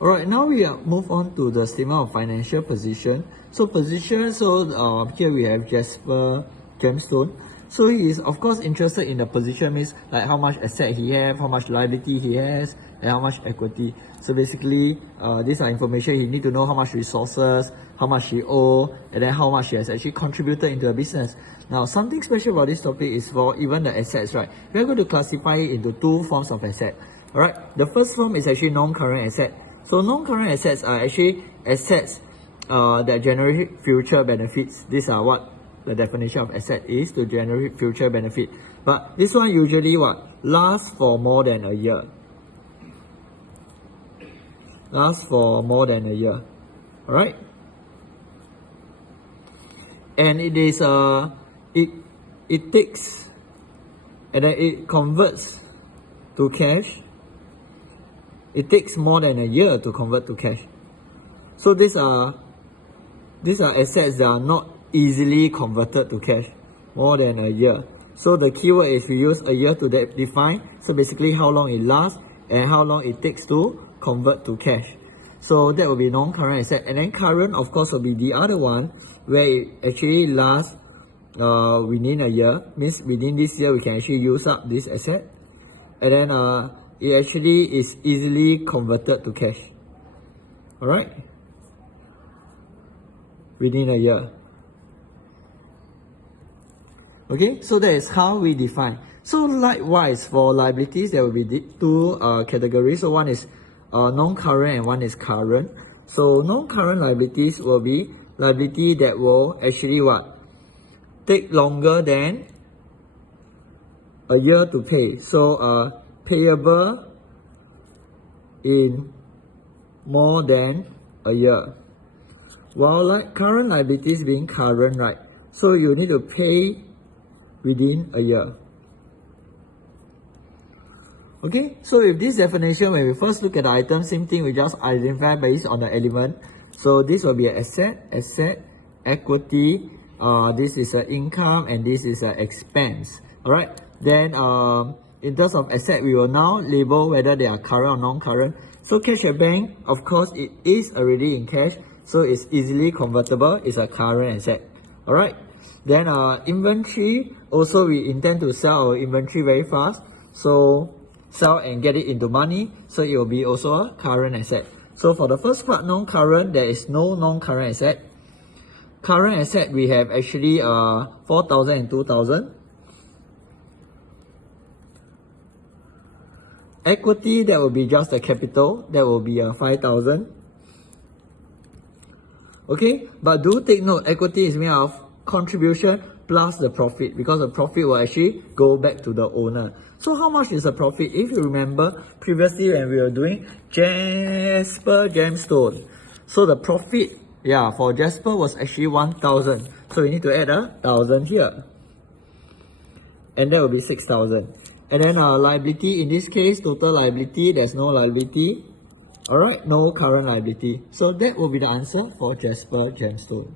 Alright, now we move on to the statement of financial position. So position, here we have Jasper Gemstone. So he is of course interested in the position, means like how much asset he have, how much liability he has, and how much equity. So basically, these are information he need to know: how much resources, how much he owe, and then how much he has actually contributed into the business. Now, something special about this topic is for even the assets, right? We are going to classify it into two forms of asset. Alright, the first form is actually non-current asset. So non-current assets are actually assets that generate future benefits. These are what the definition of asset is, to generate future benefit. But this one usually lasts for more than a year. Lasts for more than a year. Alright? And it is it takes and then it converts to cash. It takes more than a year to convert to cash. So these are assets that are not easily converted to cash. More than a year. So the keyword is we use a year to define. So basically how long it lasts and how long it takes to convert to cash. So that will be non-current asset. And then current, of course, will be the other one where it actually lasts within a year. Means within this year we can actually use up this asset. And then it actually is easily converted to cash. Alright? Within a year. Okay, so that is how we define. So likewise, for liabilities, there will be two categories. So one is non-current and one is current. So non-current liabilities will be liability that will actually take longer than a year to pay. So payable in more than a year. While current liabilities being current, right? So you need to pay within a year. Okay, so with this definition, when we first look at the item, same thing, we just identify based on the element. So this will be an asset, equity, this is an income, and this is an expense. Alright, then in terms of asset, we will now label whether they are current or non-current. So cash at bank, of course, it is already in cash, so it's easily convertible, it's a current asset. Alright, then inventory, also we intend to sell our inventory very fast, so sell and get it into money, so it will be also a current asset. So for the first part, non-current, there is no non-current asset. Current asset, we have actually 4,000 and 2,000. Equity, that will be just the capital, that will be 5,000. Okay, but do take note, equity is made of contribution plus the profit, because the profit will actually go back to the owner. So how much is the profit? If you remember previously when we were doing Jasper Gemstone, so the profit for Jasper was actually 1,000. So we need to add 1,000 here, and that will be 6,000. And then liability, in this case, total liability, there's no liability. Alright, no current liability. So that will be the answer for Jasper Gemstone.